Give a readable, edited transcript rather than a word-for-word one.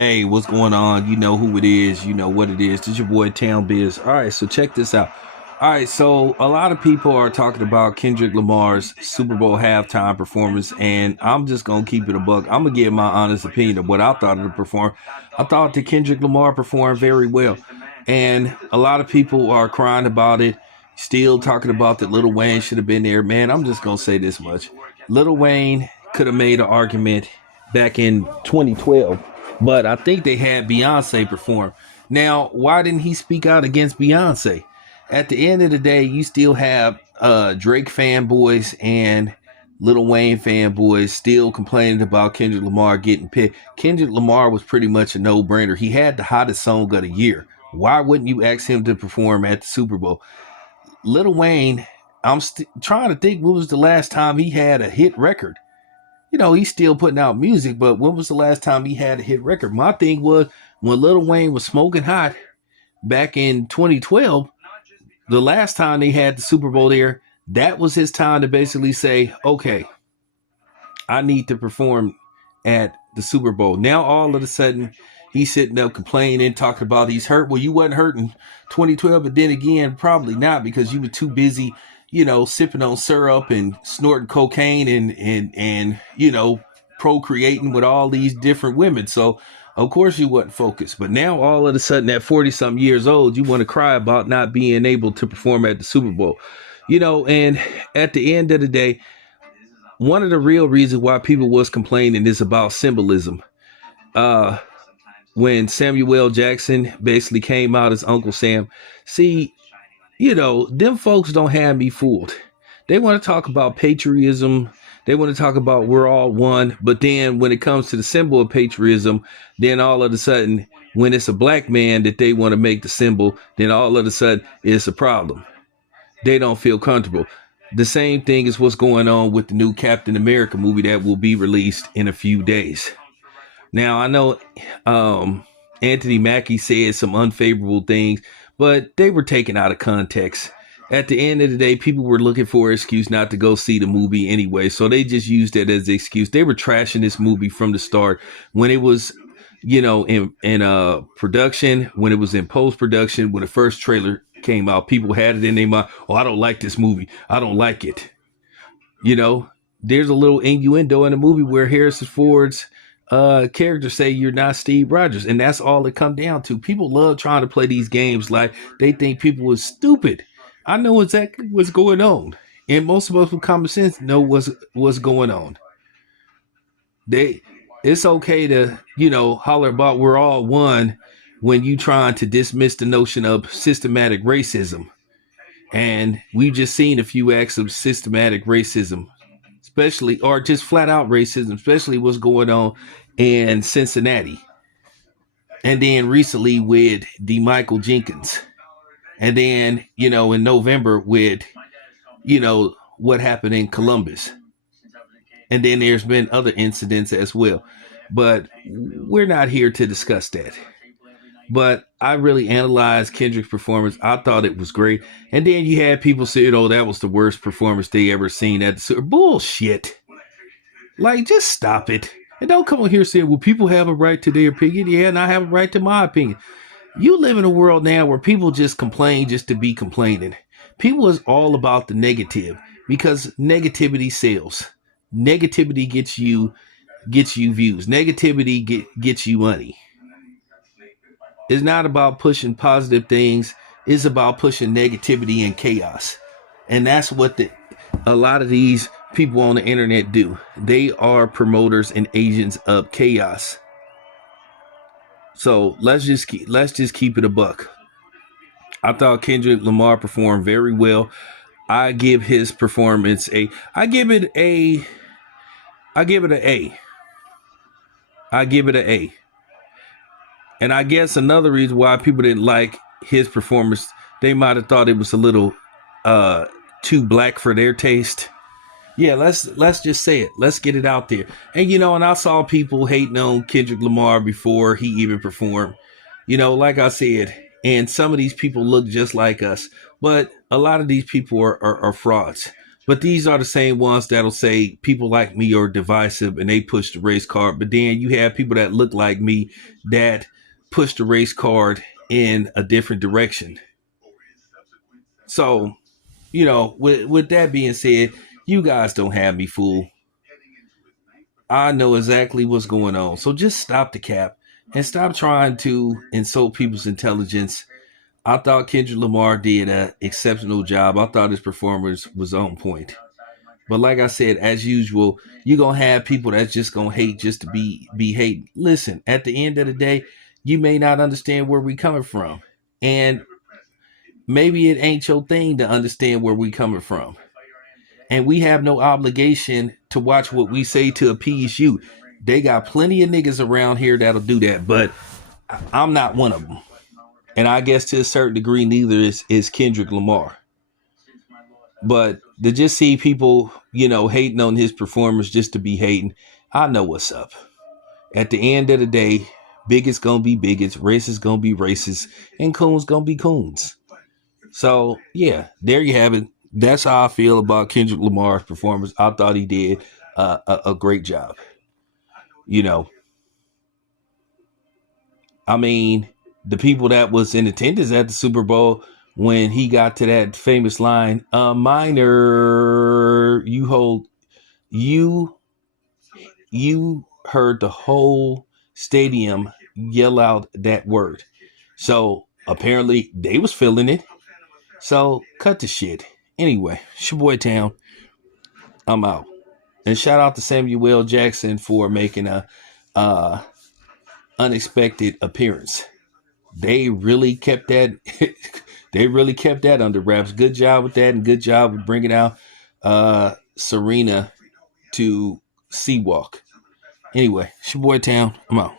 Hey, what's going on? You know who it is. You know what it is. This is your boy Town Biz. All right, so check this out. All right, so a lot of people are talking about Kendrick Lamar's Super Bowl halftime performance, and I'm just gonna keep it a buck. I'm gonna give my honest opinion of what I thought of the perform. I thought that Kendrick Lamar performed very well, and a lot of people are crying about it. Still talking about that Lil Wayne should have been there. Man, I'm just gonna say this much: Lil Wayne could have made an argument back in 2012, but I think they had Beyonce perform. Now, why didn't he speak out against Beyonce? At the end of the day, you still have Drake fanboys and Lil Wayne fanboys still complaining about Kendrick Lamar getting picked. Kendrick Lamar was pretty much a no-brainer. He had the hottest song of the year. Why wouldn't you ask him to perform at the Super Bowl? Lil Wayne, trying to think when was the last time he had a hit record. He's still putting out music, but when was the last time he had a hit record? My thing was when Lil Wayne was smoking hot back in 2012, the last time they had the Super Bowl there, that was his time to basically say, okay, I need to perform at the Super Bowl. Now all of a sudden he's sitting up complaining, talking about he's hurt. Well, you wasn't hurt in 2012, but then again, probably not because you were too busy, sipping on syrup and snorting cocaine and procreating with all these different women. So of course you wasn't focused. But now all of a sudden at 40 something years old, you want to cry about not being able to perform at the Super Bowl. And at the end of the day, one of the real reasons why people was complaining is about symbolism. Uh, when Samuel L. Jackson basically came out as Uncle Sam, see, them folks don't have me fooled. They want to talk about patriotism. They want to talk about we're all one. But then when it comes to the symbol of patriotism, then all of a sudden, when it's a black man that they want to make the symbol, then all of a sudden it's a problem. They don't feel comfortable. The same thing is what's going on with the new Captain America movie that will be released in a few days. Now, I know Anthony Mackie said some unfavorable things, but they were taken out of context. At the end of the day, people were looking for an excuse not to go see the movie anyway, so they just used it as an excuse. They were trashing this movie from the start when it was, in production, when it was in post production, when the first trailer came out. People had it in their mind. Oh, I don't like this movie. I don't like it. You know, there's a little innuendo in the movie where Harrison Ford's character say you're not Steve Rogers, and that's all it come down to. People love trying to play these games like they think people is stupid. I know exactly what's going on, and most of us with common sense know what's going on. They, it's okay to holler about we're all one when you trying to dismiss the notion of systematic racism. And we've just seen a few acts of systematic racism, especially, or just flat out racism, especially what's going on in Cincinnati. And then recently with D. Michael Jenkins. And then, in November with, what happened in Columbus. And then there's been other incidents as well. But we're not here to discuss that. But I really analyzed Kendrick's performance. I thought it was great. And then you had people say, oh, that was the worst performance they ever seen at the Super. Bullshit. Like, just stop it. And don't come on here saying, well, people have a right to their opinion. Yeah, and I have a right to my opinion. You live in a world now where people just complain just to be complaining. People is all about the negative because negativity sells. Negativity gets you views. Negativity gets you money. It's not about pushing positive things. It's about pushing negativity and chaos. And that's what a lot of these people on the internet do. They are promoters and agents of chaos. So let's just keep it a buck. I thought Kendrick Lamar performed very well. I give his performance a I give it a I give it an A. I give it an A. And I guess another reason why people didn't like his performance, they might have thought it was a little too black for their taste. Yeah, let's just say it. Let's get it out there. And and I saw people hating on Kendrick Lamar before he even performed. Like I said, and some of these people look just like us, but a lot of these people are frauds. But these are the same ones that'll say people like me are divisive and they push the race card. But then you have people that look like me that push the race card in a different direction. So, with that being said, you guys don't have me fooled. I know exactly what's going on. So just stop the cap and stop trying to insult people's intelligence. I thought Kendrick Lamar did an exceptional job. I thought his performance was on point. But like I said, as usual, you're gonna have people that's just gonna hate just to be hating. Listen, at the end of the day, you may not understand where we coming from. And maybe it ain't your thing to understand where we coming from. And we have no obligation to watch what we say to appease you. They got plenty of niggas around here that'll do that, but I'm not one of them. And I guess to a certain degree, neither is Kendrick Lamar. But to just see people, hating on his performance just to be hating, I know what's up. At the end of the day, bigots gonna be bigots, racists gonna be racists, and coons gonna be coons. So yeah, there you have it. That's how I feel about Kendrick Lamar's performance. I thought he did a great job. I mean, the people that was in attendance at the Super Bowl when he got to that famous line, minor, you you heard the whole stadium yell out that word. So apparently they was feeling it. So cut the shit. Anyway, it's your boy Town. I'm out. And shout out to Samuel Jackson for making a unexpected appearance. They really kept that. They really kept that under wraps. Good job with that, and good job with bringing out Serena to Seawalk. Anyway, it's your boy Town. I'm out.